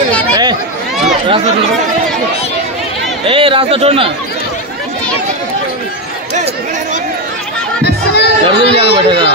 रास्ता छोड़, रास्ता छोड़ना, जल्दी जाना बैठेगा।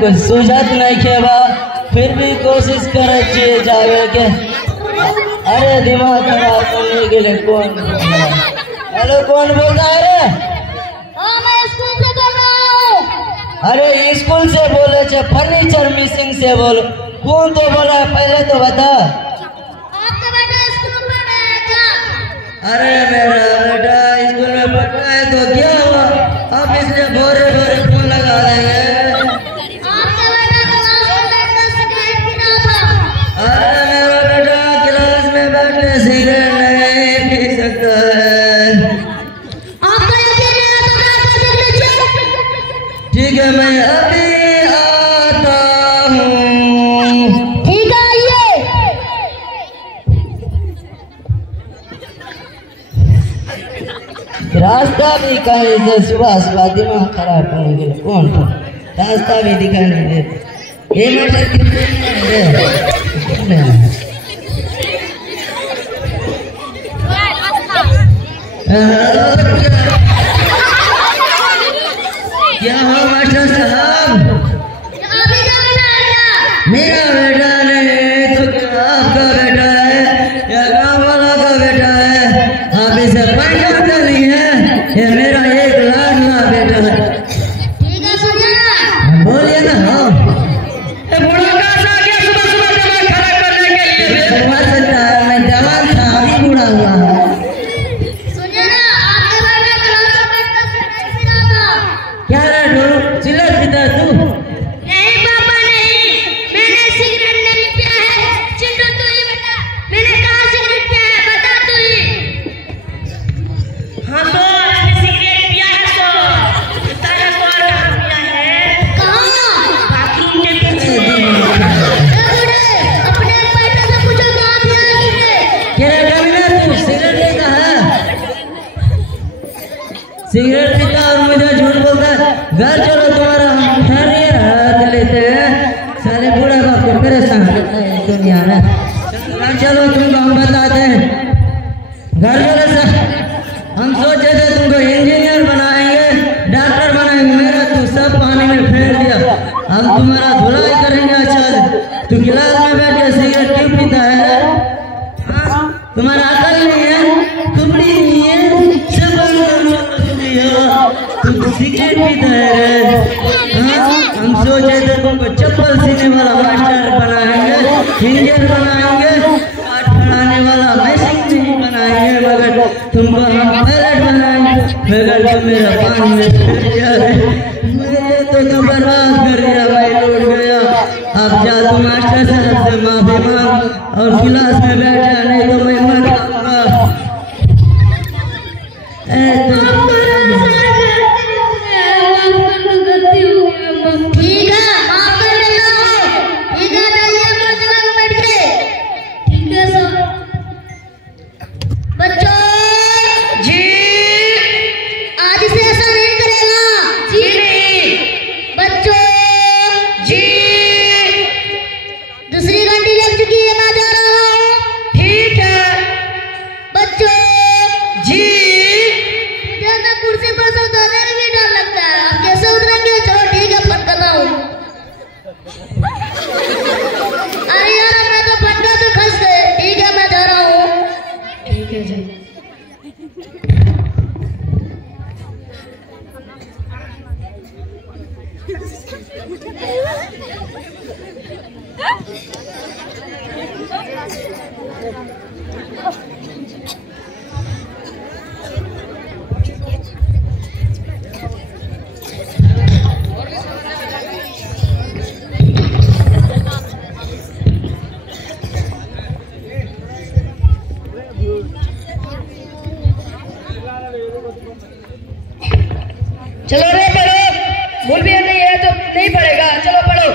कुछ सूझत नहीं खेबा, फिर भी कोशिश करे चाहिए जावे के। अरे दिमाग खराब करने के लिए कौन? हेलो, कौन बोल रहा है रे? मैं स्कूल से बोल रहा हूँ। अरे स्कूल से बोले छे, फर्नीचर मिसिंग से बोलो। कौन तो बोला है पहले तो बता। आपका बेटा स्कूल में है क्या? अरे मेरा बेटा स्कूल में पढ़ता है तो क्या हुआ, अब इसने भोरे भोरे फोन लगा देंगे। आपका बेटा क्लास में बैठकर सिगरेट पीता था। अरे मेरा बेटा क्लास रास्ता भी कहीं से सुबह सुबह दिमाग खराब करने के लिए कौन था, रास्ता भी दिखाई नहीं देता। ये मटर कितने क्या हो मास्टर साहब? मेरा बेटा नहीं तो क्या आपका बेटा है या गाँव वाला का बेटा है? आप इसे पहचान नहीं है, ये मेरा एक लाडला बेटा है। ठीक है सुनिए बोलिए ना। हाँ बूढ़ा कैसा आ गया सुबह सुबह दिमाग खराब करने के लिए? समझ सकता है, मैं जवान था अभी बूढ़ा हुआ है। सुनिए ना, आपके भाई ने क्लास में बैठकर सिगरेट पी रहा था। क्या रे ढोलू, सिगरेट पीता है तू? नहीं पापा नहीं, मैंने सिगरेट नहीं पिया है। चिंटू तू ही बता, मैंने कहाँ सिगरेट पिया है, बता तू ही। हाँ तो आपने सिगरेट पिया है तो तारा तो और कहाँ पिया है? कहाँ? बाथरूम के पीछे। बूढ़े, अपने बेटे से पूछो कहाँ पिया है सिगरेट। क्या रे कमीना, तू सिगरेट पीता है? सिगरेट पीता और मुझे झूठ बोलता है। घर चलो, तुम्हारा हम ठहरिए हाथ लेते हैं। सारे बूढ़ा बाप को परेशान करते हैं इस दुनिया में। घर चलो, तुमको हम बताते हैं। घर चलो सर, हम सोचे थे तुमको इंजीनियर बनाएंगे, डॉक्टर बनाएंगे, मेरा तू सब पानी में फेंक दिया। हम तुम्हारा धुलाई करेंगे। अच्छा से तू गिलास में बैठ के सिगरेट क्यों पीता है? हाँ? तुम्हारा अकल नहीं है, कुबड़ी नहीं है, तुम सिगरेट पीता है। हाँ? हम सोचे थे तुमको चप्पल सीने वाला मास्टर बनाएंगे, इंजीनियर बनाएंगे, काट फड़ाने वाला मशीन बनाएंगे, मगर तुमको हम पायलट बनाएंगे। मगर तुम मेरा पानी में फिर गया है, मुझे तो बर्बाद कर दिया, मैं लौट गया। अब जा तू मास्टर साहब से माफी मांग और क्लास में बैठ जा, नहीं तो मैं मर जाऊंगा। ठीक है, माफ कर देता हूँ। ठीक है, चलिए अपनी जगह पे बैठ के। ठीक है सर। बच्चों जी आज से ऐसा नहीं करेगा। जी नहीं। बच्चों जी दूसरी घंटी लग चुकी है, मैं जा रहा हूँ। ठीक है। बच्चों जी मुझे तो कुर्सी पर से उतरने में भी डर लगता है। आप कैसे उतरेंगे? चलो ठीक है, फटकता हूँ। अरे यार, मैं तो फटका तो खस गए। ठीक है, मैं जा रहा हूँ। ठीक है जी। चलो रे पढ़ो, भूल भी नहीं है तो नहीं पढ़ेगा। चलो पढ़ो।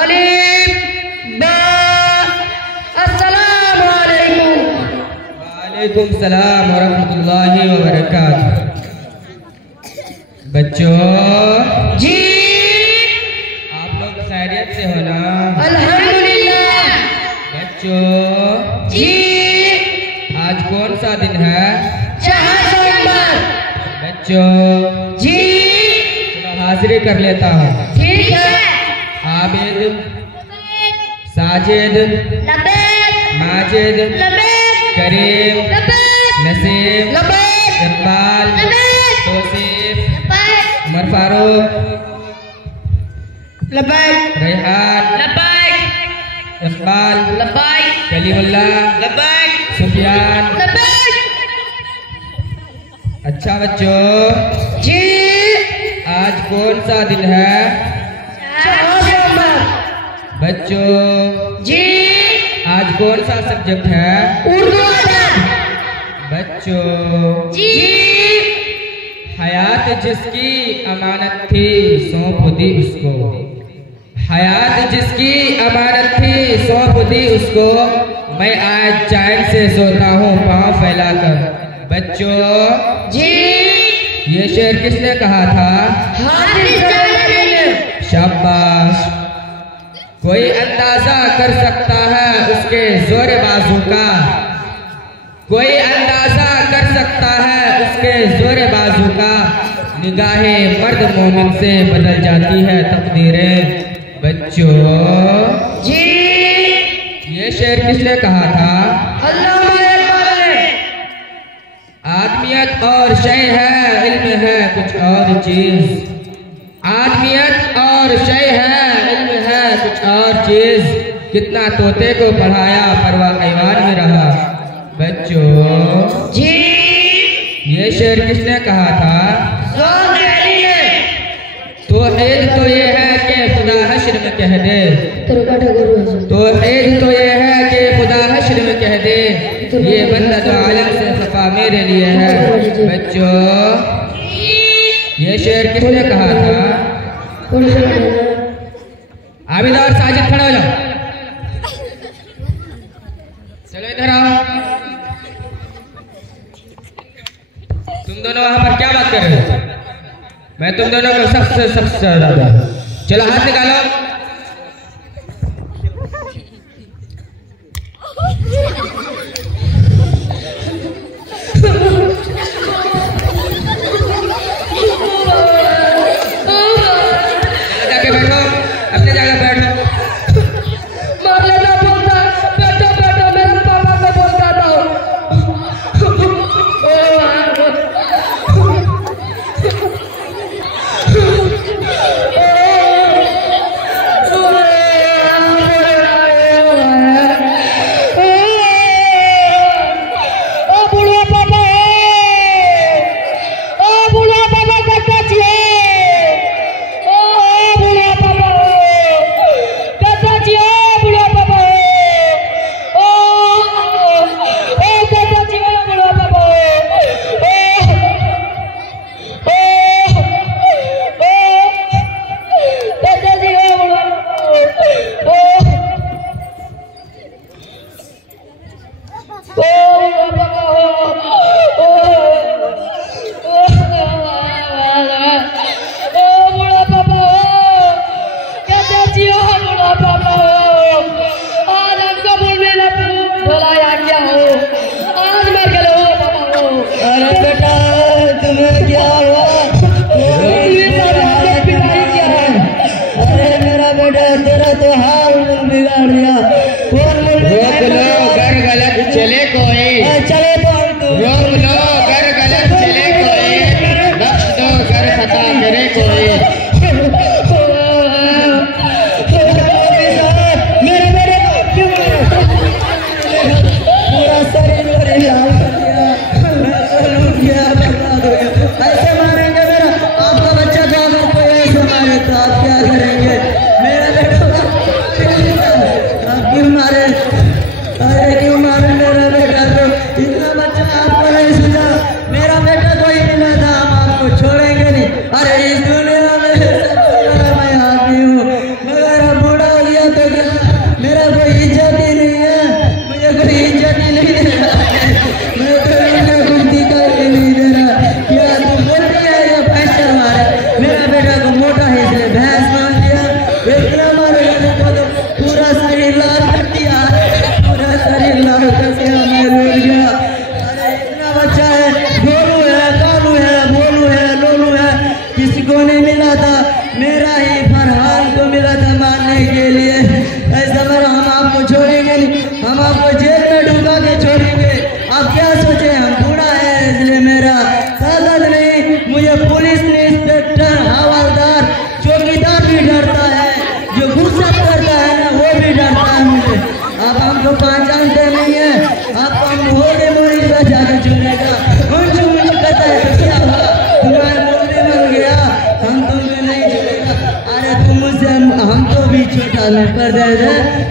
अलीफ बा अस्सलाम वालेकुम। वालेकुम सलाम व रहमतुल्लाहि व बरकातुहू। बच्चों जी आप लोग खैरियत से हो ना? अल्हम्दुलिल्लाह। बच्चों जी आज कौन सा दिन है? सोमवार। बच्चों जी चलो हाजिरी कर लेता हूँ। ठीक है। आबिद, साजिद, लबैक माजिद, लबैक करीम, लबैक नसीम, लबैक इकबाल, लबैक तौसीफ, लबैक उमर फारूक, लबैक रेहान, लबैक इकबाल, लबैक कलीमुल्लाह, लबैक सुफियान। लबैक। अच्छा बच्चों जी आज कौन सा दिन है? सोमवार। बच्चों जी आज कौन सा सब्जेक्ट है? उर्दू अदब। बच्चों जी हयात जिसकी अमानत थी सौंप दी उसको। हयात जिसकी अमानत थी सौंप दी उसको। मैं आज चैन से सोता हूँ पाँव फैलाकर। बच्चों जी ये शेर किसने कहा था? हाफिज जालानी ने। शाबाश। कोई अंदाजा कर सकता है उसके जोर बाजू का, कोई अंदाजा कर सकता है उसके जोर बाजू का। निगाहे मर्द मोमिन से बदल जाती है तकदीरें। बच्चों जी ये शेर किसने कहा था? अल्लाह ने। आदमियत और शय है, इल्म है कुछ और चीज। आदमियत और शय है, इल्म है कुछ और चीज। कितना तोते को पढ़ाया परवाह हैवान में रहा। बच्चों जी ये शेर किसने कहा था? सोहनी ने। तौहीद तो ये है कि खुदा हश्र में कह दे, तौहीद तो ये है कि खुदा हश्र में कह दे, ये बंदा तो आलम से खफा मेरे लिए है। बच्चों ये शेर किसने कहा था? आबिद और साजिद खड़ा हो जाओ, चलो इधर आओ। तुम दोनों वहां पर क्या बात कर रहे हो? मैं तुम दोनों को सबसे ज्यादा। चलो हाथ निकालो। जाके बैठो, अपनी जगह बैठो।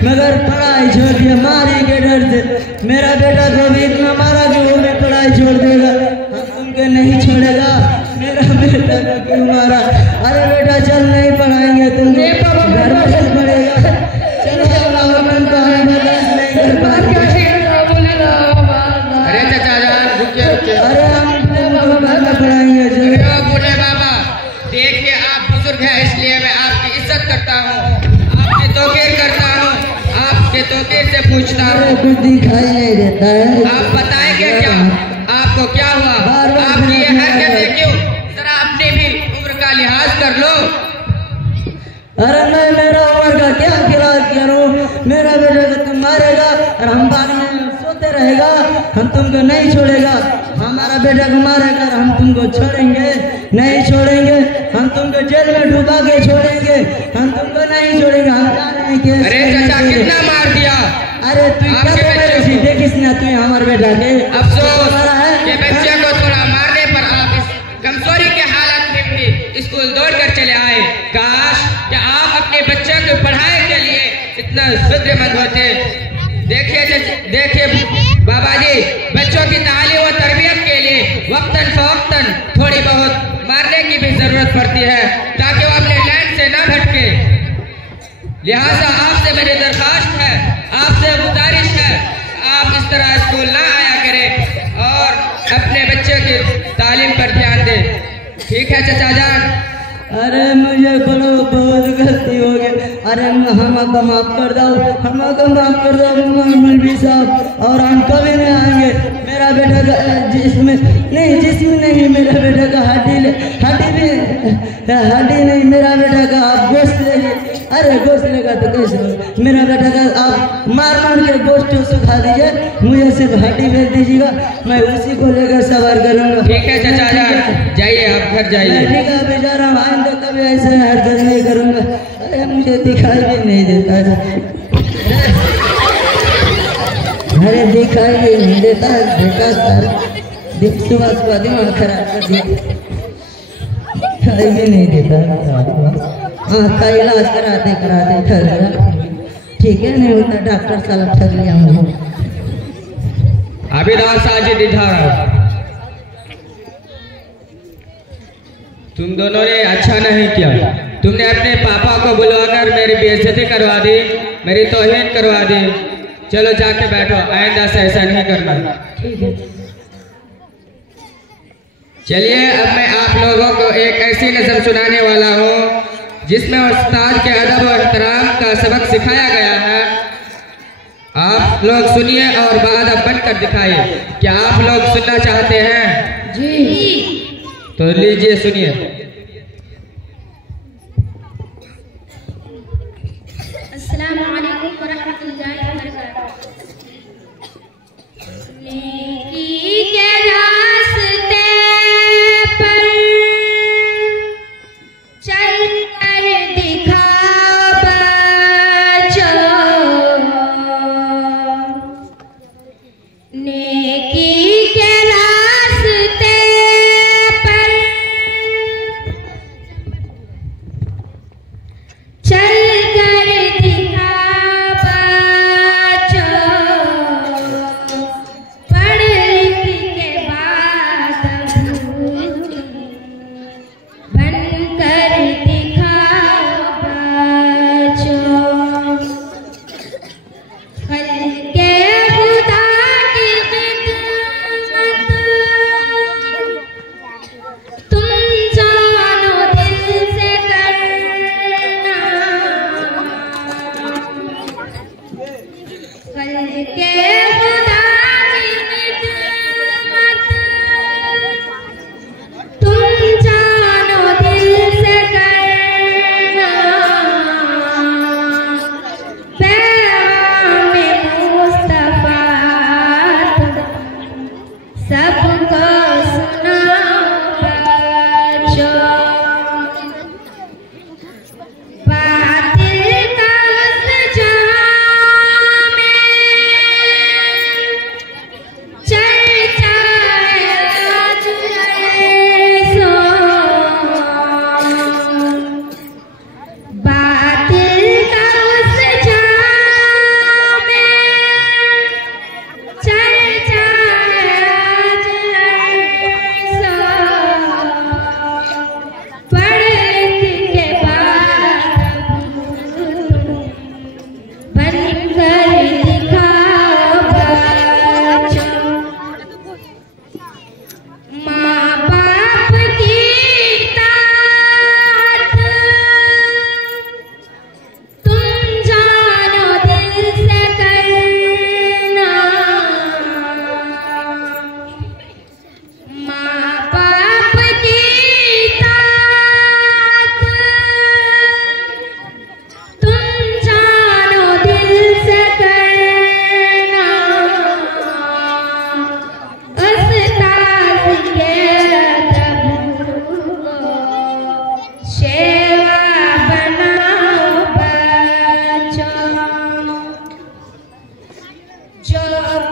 मगर पढ़ाई छोड़ दिया मारी के डर से। मेरा बेटा को भी इतना मारा कि वो भी पढ़ाई छोड़ देगा, हम तुमको नहीं छोड़ेगा। मेरा बेटा को क्यों मारा? अरे बेटा चल नहीं पढ़ाएंगे तुमको, घर में चल पड़ेगा। चलो अपन तो हमें बर्दाश्त नहीं कर पाएंगे। अरे चाचा रुकिए रुकिए। तौकीर से पूछता हूँ, कुछ दिखाई नहीं देता है। आप बताएंगे क्या आपको क्या हुआ? आपकी ये हरकतें क्यों? जरा अपनी भी उम्र का लिहाज कर लो। अरे मैं मेरा उम्र का क्या खिलाफ करूं? मेरा बेटा को तुम मारेगा और हम बाद में सोते रहेगा, हम तुमको नहीं छोड़ेगा। हमारा बेटा को मारेगा और हम तुमको छोड़ेंगे नहीं छोड़ेंगे, हम तुमको जेल में डुबा के छोड़ेंगे, हम तुमको नहीं छोड़ेंगे। हम जा रहे हैं केस। अरे चाचा कितना मार दिया? अरे तू क्या मेरे सीधे किसने तू हमारे बेटा के अफसोस के बच्चे को थोड़ा मारने पर आप इस कमजोरी के हालत में भी स्कूल दौड़ कर चले आए। काश कि आप अपने बच्चे को पढ़ाई के लिए इतना फिक्रमंद होते। देखिए बाबा जी, बच्चों की तालीम और तरबियत के लिए वक्तन फवक्तन थोड़ी बहुत मारने की भी जरूरत पड़ती है ताकि वो अपने लाइन से न भटके। लिहाजा आपसे मेरी दरखास्त है, आपसे गुजारिश है, आप इस तरह स्कूल ना आया करें और अपने बच्चे की तालीम पर ध्यान दें। ठीक है चाचा जान? अरे मुझे बोलो बहुत गलती हो गई। अरे हमको माफ कर दो, हमको माफ कर दो मौलवी साहब, और हम कभी नहीं आएंगे। मेरा बेटा का जिस्म नहीं, मेरा बेटा का हड्डी नहीं, मेरा बेटा का आप गोश्त लेंगे। अरे गोश्त लेगा तो कैसे? मेरा बेटा का आप मार के गोश्त सुखा दीजिए, मुझे सिर्फ हड्डी भेज दीजिएगा, मैं उसी को लेकर सवार करूँगा। ठीक है चाचा जान, जाइए आप घर जाइए। ठीक है बेचारा, आइंदा कभी ऐसे हरकत नहीं करूँगा। अरे मुझे दिखाई भी नहीं देता है, अरे दिखाई भी नहीं देता है बेटा सर। सुबह दिमाग खराब कर दिया, दिखाई भी नहीं देता। आँख का इलाज कराते ठग गया। ठीक है, नहीं होता डॉक्टर साहब ठग लिया मुझे। आबिदार साजिद इधर, तुम दोनों ने अच्छा नहीं किया। तुमने अपने पापा को बुलवाकर मेरी बेइज्जती करवा दी, मेरी तौहीन करवा दी। चलो जाके बैठो, आइंदा से ऐसा नहीं करना। चलिए अब मैं आप लोगों को एक ऐसी नज़म सुनाने वाला हूँ जिसमें उस्ताद के अदब और एहतराम का सबक सिखाया गया है। आप लोग सुनिए और बादब बनकर दिखाइए। क्या आप लोग सुनना चाहते हैं? जी। तो लीजिए सुनिए। अस्सलामु अलैकुम वरहमतुल्लाहि वबरकातुहू। नेकी के रास्ते पर चल कर दिखाओ बच्चों, नेकी के रास्ते पर चल कर दिखाओ बच्चों, पढ़ लिख के बाद बनकर दिखाओ बच्चों। खल्के खुदा की खिदमत तुम जानो दिल से करना, खल्के खुदा की खिदमत तुम जानो दिल से करना। पैगाम मुस्तफा सबको सुनाओ बच्चों। बातिल का उस जहां में चर्चा है आज ऐसो, बातिल का उस जहां में चर्चा है आज ऐसो, पढ़ लिख के बाद बनकर दिखाओ बच्चों। माँ बाप की इताअत तुम जानो दिल से प्यार